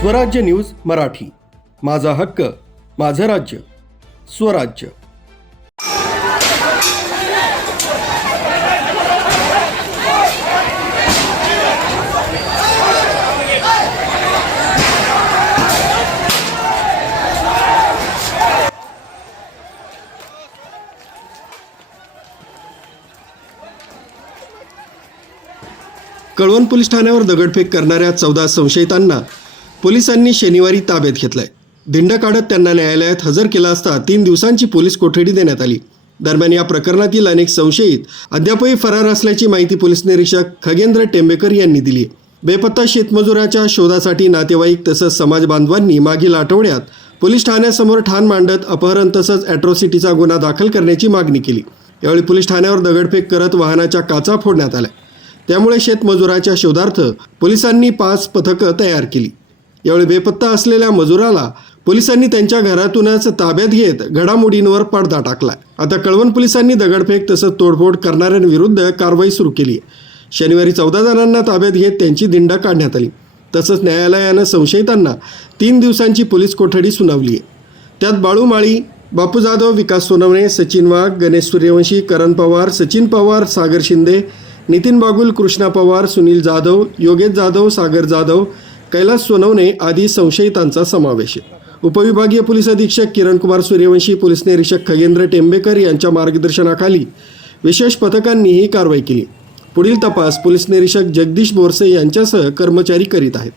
स्वराज्य न्यूज मराठी. माझा हक्क माझं राज्य. स्वराज्य. कळवण पोलीस ठाण्यावर दगडफेक करणाऱ्या चौदा संशयितांना पोलिसांनी शनिवारी ताब्यात घेतलाय. दिंड काढत त्यांना न्यायालयात हजर केला असता तीन दिवसांची पोलीस कोठडी देण्यात आली. दरम्यान या प्रकरणातील अनेक संशयित अद्यापही फरार असल्याची माहिती पोलीस निरीक्षक खगेंद्र टेंबेकर यांनी दिली बेपत्ता शेतमजुराच्या शोधासाठी नातेवाईक तसंच समाज बांधवांनी मागील आठवड्यात पोलीस ठाण्यासमोर ठाण मांडत अपहरण तसंच अॅट्रॉसिटीचा गुन्हा दाखल करण्याची मागणी केली. यावेळी पोलीस ठाण्यावर दगडफेक करत वाहनाच्या काचा फोडण्यात आल्या. त्यामुळे शेतमजुराच्या शोधार्थ पोलिसांनी पाच पथकं तयार केली. यावेळी बेपत्ता असलेल्या मजुराला पोलिसांनी त्यांच्या घरातूनच ताब्यात घेत घडामोडींवर पडदा टाकला. आता कळवण पोलिसांनी दगडफेक तसंच तोडफोड करणाऱ्यांविरुद्ध कारवाई सुरू केली. आहे शनिवारी चौदा जणांना ताब्यात घेत त्यांची दिंड काढण्यात आली. तसंच न्यायालयानं संशयितांना तीन दिवसांची पोलीस कोठडी सुनावली आहे. त्यात बाळू माळी बापू जाधव विकास सोनवणे सचिन वाघ गणेश सूर्यवंशी करण पवार सचिन पवार सागर शिंदे नितीन बागुल कृष्णा पवार सुनील जाधव योगेश जाधव सागर जाधव कैलास सोनवणे आदी संशयितांचा समावेश आहे. उपविभागीय पोलीस अधीक्षक किरणकुमार सूर्यवंशी पोलीस निरीक्षक खगेंद्र टेंबेकर यांच्या मार्गदर्शनाखाली विशेष पथकांनी ही कारवाई केली. पुढील तपास पोलीस निरीक्षक जगदीश बोरसे यांच्यासह कर्मचारी करीत आहेत.